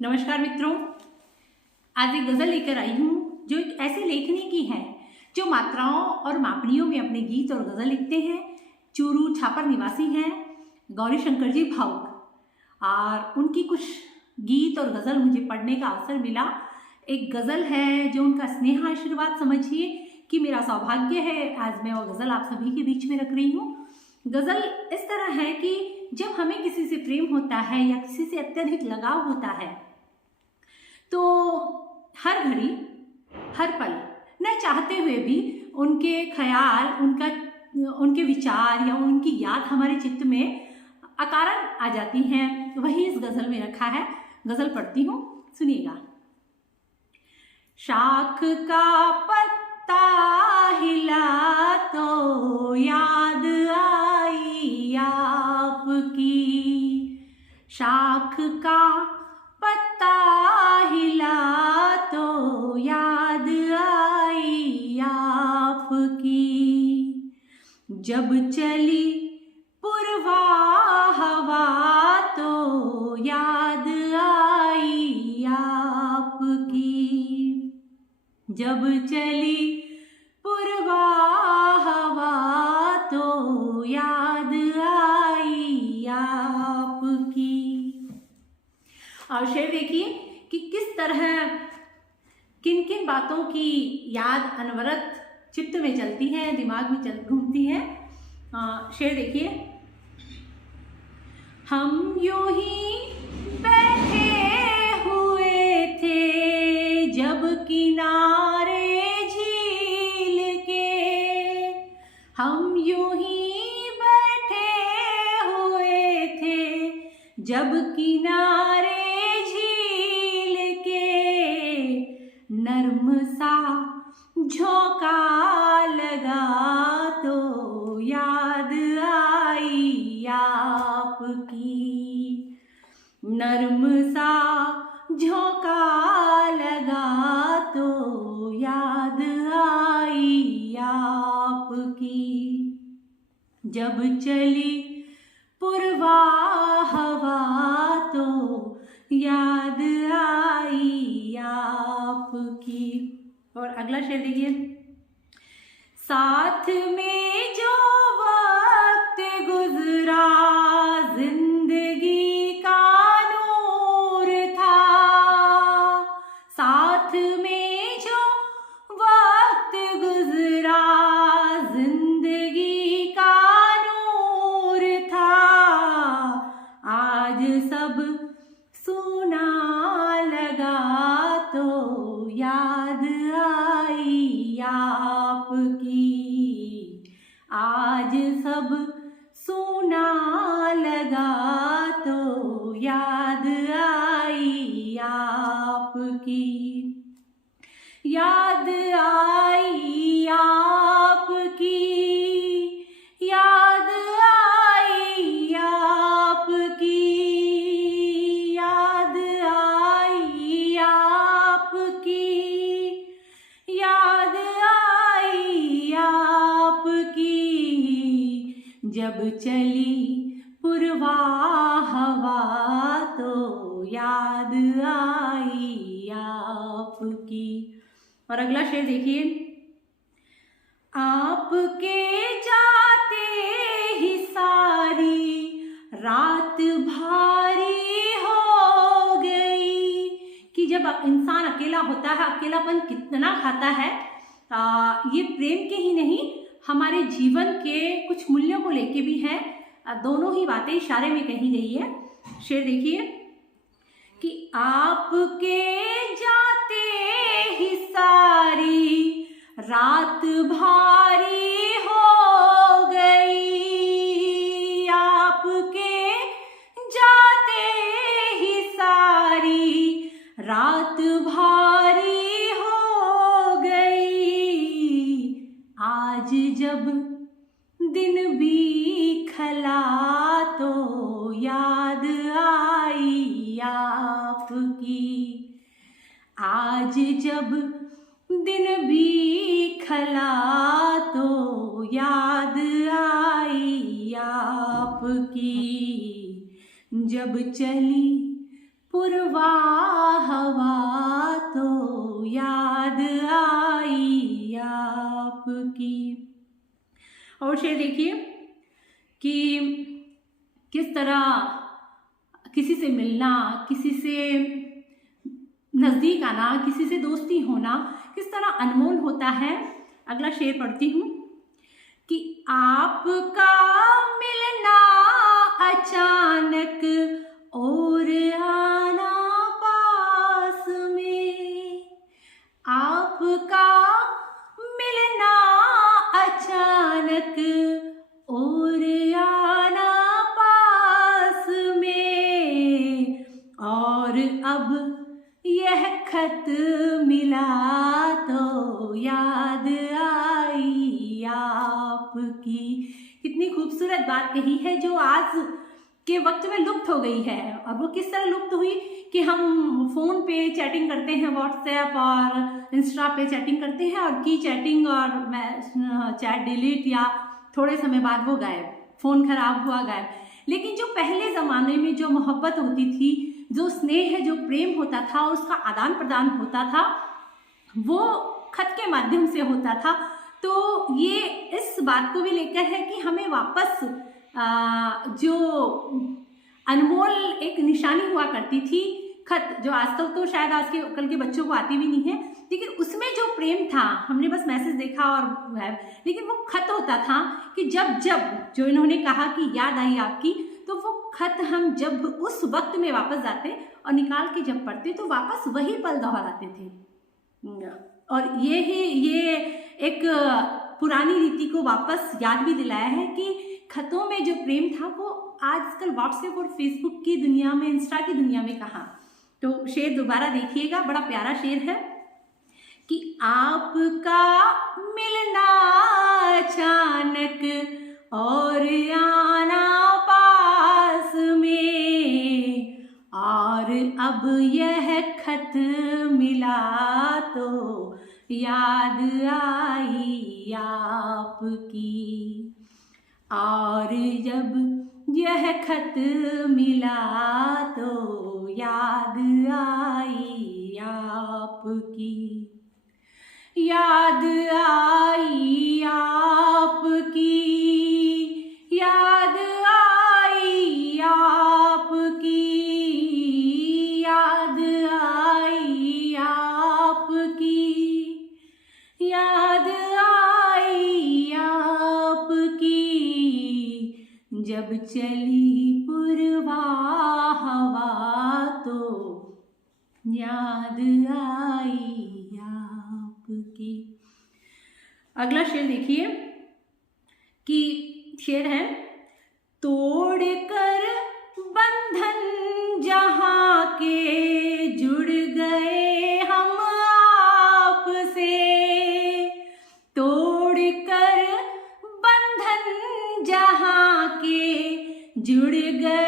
नमस्कार मित्रों, आज एक गज़ल लेकर आई हूँ जो एक ऐसे लेखनी की है जो मात्राओं और मापनियों में अपने गीत और गज़ल लिखते हैं। चूरू छापर निवासी हैं गौरी शंकर जी भावुक, और उनकी कुछ गीत और गज़ल मुझे पढ़ने का अवसर मिला। एक गज़ल है जो उनका स्नेह आशीर्वाद समझिए कि मेरा सौभाग्य है, आज मैं वो गज़ल आप सभी के बीच में रख रही हूँ। गज़ल इस तरह है कि जब हमें किसी से प्रेम होता है या किसी से अत्यधिक लगाव होता है तो हर घड़ी हर पल न चाहते हुए भी उनके ख्याल, उनके विचार या उनकी याद हमारे चित्त में अकारण आ जाती हैं। वही इस गज़ल में रखा है। गज़ल पढ़ती हूँ, सुनिएगा। शाख का पत्ता हिला तो याद आई आपकी, शाख का पत्ता हिला तो याद आई आपकी, जब चली पूर्वा हवा तो याद आई आपकी, जब चली पूर्वा हवा तो याद आई आपकी। और शेर देखिए कि किस तरह किन किन बातों की याद अनवरत चित्त में चलती है, दिमाग में घूमती है। शेर देखिए। हम यूं ही बैठे हुए थे जब किनारे झील के, हम यूं ही बैठे हुए थे जब किनारे झील के, नर्म सा झोंका लगा तो याद आई आपकी, नर्म सा झोंका लगा तो याद आई आपकी, जब चली पूर्वा हवा तो याद आई आपकी। और अगला शेर देखिए। साथ में जो वक्त गुजरा जिंदगी का नूर था, साथ में जो वक्त गुजरा जिंदगी का नूर था, आज सब सुना लगा तो याद आई आपकी, आज सब सुना लगा तो याद आई आपकी, याद आई आपकी, याद आई आपकी, याद आई आपकी, याद आई आपकी, जब चली पूर्वा हवा तो याद आई आपकी। और अगला शेर देखिए। आपके जाते ही सारी रात भारी हो गई, कि जब इंसान अकेला होता है, अकेलापन कितना खाता है। ये प्रेम के ही नहीं, हमारे जीवन के कुछ मूल्यों को लेके भी है। दोनों ही बातें इशारे में कही गई है। शेर देखिए कि आपके जाते ही सारी रात भारी हो गई, आपके जाते ही सारी रात भारी हो गई, आज जब दिन भी खला तो याद आई आपकी, आज जब दिन भी खला तो याद आई आपकी, जब चली पुरवा हवा तो याद आई आपकी। और शेर देखिए कि किस तरह किसी से मिलना, किसी से नज़दीक आना, किसी से दोस्ती होना किस तरह अनमोल होता है। अगला शेर पढ़ती हूँ कि आपका मिलना अचानक और आना पास में, आपका मिलना अचानक और आना पास में, और अब यह खत मिला तो याद आई आपकी। कितनी खूबसूरत बात कही है जो आज के वक्त में लुप्त हो गई है। और वो किस तरह लुप्त हुई कि हम फ़ोन पे चैटिंग करते हैं, व्हाट्सएप और इंस्टा पे चैटिंग करते हैं, और की चैटिंग और चैट डिलीट या थोड़े समय बाद वो गायब, फ़ोन खराब हुआ गायब। लेकिन जो पहले ज़माने में जो मोहब्बत होती थी, जो स्नेह, जो प्रेम होता था, उसका आदान प्रदान होता था, वो खत के माध्यम से होता था। तो ये इस बात को भी लेकर है कि हमें वापस जो अनमोल एक निशानी हुआ करती थी खत, जो आजकल तो शायद आज के कल के बच्चों को आती भी नहीं है, लेकिन उसमें जो प्रेम था, हमने बस मैसेज देखा और लेकिन वो खत होता था कि जब जब जो इन्होंने कहा कि याद आई आपकी, तो वो खत हम जब उस वक्त में वापस जाते और निकाल के जब पढ़ते तो वापस वही पल दोहराते थे। और ये एक पुरानी रीति को वापस याद भी दिलाया है कि खतों में जो प्रेम था वो आजकल व्हाट्सएप और फेसबुक की दुनिया में, इंस्टा की दुनिया में कहाँ। तो शेर दोबारा देखिएगा, बड़ा प्यारा शेर है कि आपका मिलना अचानक और आना पास में, और अब यह खत मिला तो याद आई आपकी, और जब यह खत मिला तो याद आई आपकी, याद आई आपकी, याद आई आपकी, याद आई आपकी, याद आई आपकी, जब चली पुरवा हवा तो याद आई आपकी। अगला शेर देखिए कि शेर है, तोड़ कर बंधन जहाँ के जुड़ गए हम आपसे, तोड़ कर बंधन जहाँ के जुड़ गए